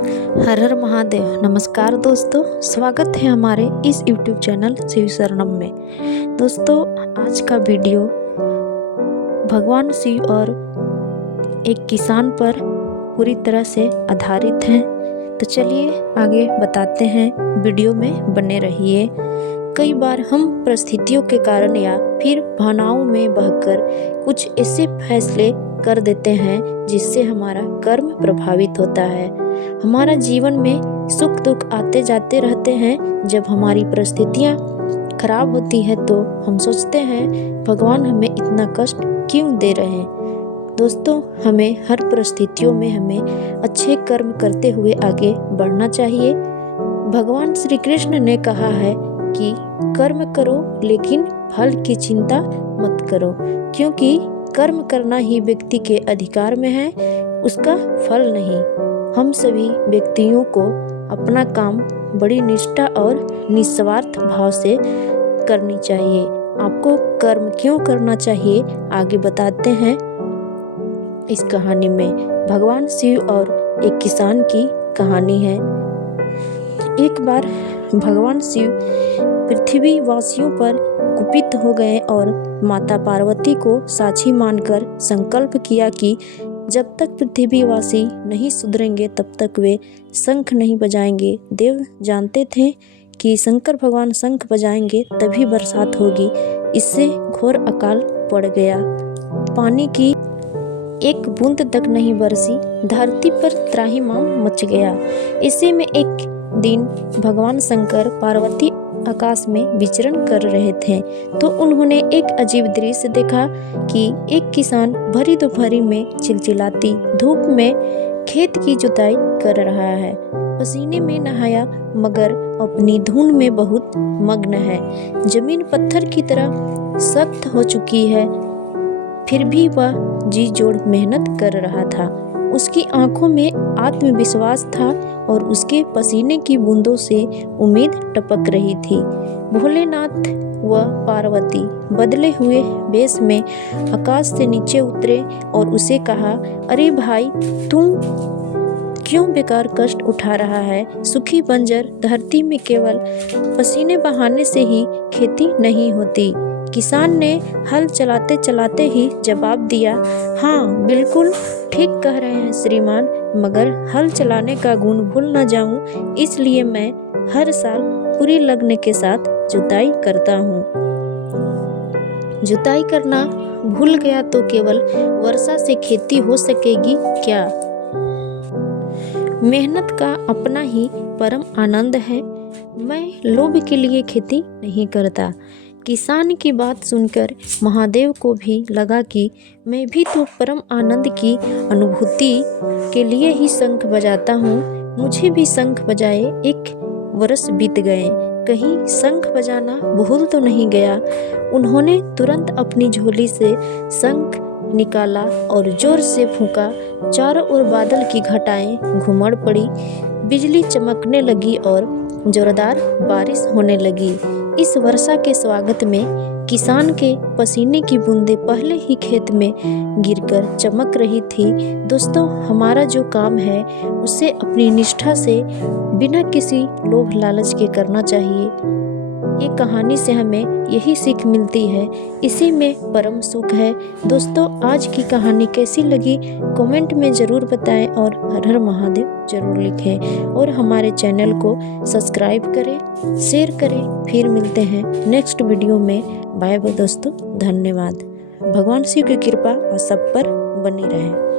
हर हर महादेव। नमस्कार दोस्तों, स्वागत है हमारे इस YouTube चैनल शिव शरणम में। दोस्तों, आज का वीडियो भगवान शिव और एक किसान पर पूरी तरह से आधारित है। तो चलिए आगे बताते हैं, वीडियो में बने रहिए। कई बार हम परिस्थितियों के कारण या फिर भावनाओं में बहकर कुछ ऐसे फैसले कर देते हैं जिससे हमारा कर्म प्रभावित होता है। हमारा जीवन में सुख दुख आते जाते रहते हैं। जब हमारी परिस्थितियाँ खराब होती है तो हम सोचते हैं भगवान हमें इतना कष्ट क्यों दे रहे हैं। दोस्तों, हमें हर परिस्थितियों में हमें अच्छे कर्म करते हुए आगे बढ़ना चाहिए। भगवान श्री कृष्ण ने कहा है कि कर्म करो लेकिन फल की चिंता मत करो, क्योंकि कर्म करना ही व्यक्ति के अधिकार में है, उसका फल नहीं। हम सभी व्यक्तियों को अपना काम बड़ी निष्ठा और निस्वार्थ भाव से करनी चाहिए। आपको कर्म क्यों करना चाहिए, आगे बताते हैं इस कहानी में। भगवान शिव और एक किसान की कहानी है। एक बार भगवान शिव पृथ्वी वासियों पर कुपित हो गए और माता पार्वती को साक्षी मानकर संकल्प किया कि जब तक पृथ्वीवासी नहीं सुधरेंगे तब तक वे शंख नहीं बजाएंगे। देव जानते थे कि शंकर भगवान शंख बजाएंगे तभी बरसात होगी। इससे घोर अकाल पड़ गया। पानी की एक बूंद तक नहीं बरसी। धरती पर त्राहिमाम मच गया। इसी में एक दिन भगवान शंकर पार्वती आकाश में विचरण कर रहे थे तो उन्होंने एक अजीब दृश्य देखा कि एक किसान भरी दोपहरी में चिलचिलाती धूप में खेत की जुताई कर रहा है। पसीने में नहाया मगर अपनी धुन में बहुत मग्न है। जमीन पत्थर की तरह सख्त हो चुकी है, फिर भी वह जी जोड़ मेहनत कर रहा था। उसकी आंखों में आत्मविश्वास था और उसके पसीने की बूंदों से उम्मीद टपक रही थी। भोलेनाथ व पार्वती बदले हुए वेश में आकाश से नीचे उतरे और उसे कहा, अरे भाई, तुम क्यों बेकार कष्ट उठा रहा है? सूखी बंजर धरती में केवल पसीने बहाने से ही खेती नहीं होती। किसान ने हल चलाते चलाते ही जवाब दिया, हाँ बिल्कुल ठीक कह रहे हैं श्रीमान, मगर हल चलाने का गुण भूल न जाऊं, इसलिए मैं हर साल पूरी लगन के साथ जुताई करता हूँ। जुताई करना भूल गया तो केवल वर्षा से खेती हो सकेगी क्या? मेहनत का अपना ही परम आनंद है। मैं लोभ के लिए खेती नहीं करता। किसान की बात सुनकर महादेव को भी लगा कि मैं भी तो परम आनंद की अनुभूति के लिए ही शंख बजाता हूँ। मुझे भी शंख बजाए 1 वर्ष बीत गए, कहीं शंख बजाना भूल तो नहीं गया। उन्होंने तुरंत अपनी झोली से शंख निकाला और जोर से फूंका। चारों ओर बादल की घटाएं घुमड़ पड़ी, बिजली चमकने लगी और जोरदार बारिश होने लगी। इस वर्षा के स्वागत में किसान के पसीने की बूंदें पहले ही खेत में गिरकर चमक रही थी। दोस्तों, हमारा जो काम है उसे अपनी निष्ठा से बिना किसी लोभ लालच के करना चाहिए। ये कहानी से हमें यही सीख मिलती है, इसी में परम सुख है। दोस्तों, आज की कहानी कैसी लगी कमेंट में ज़रूर बताएं और हर हर महादेव जरूर लिखें और हमारे चैनल को सब्सक्राइब करें, शेयर करें। फिर मिलते हैं नेक्स्ट वीडियो में। बाय बाय दोस्तों, धन्यवाद। भगवान शिव की कृपा और सब पर बनी रहे।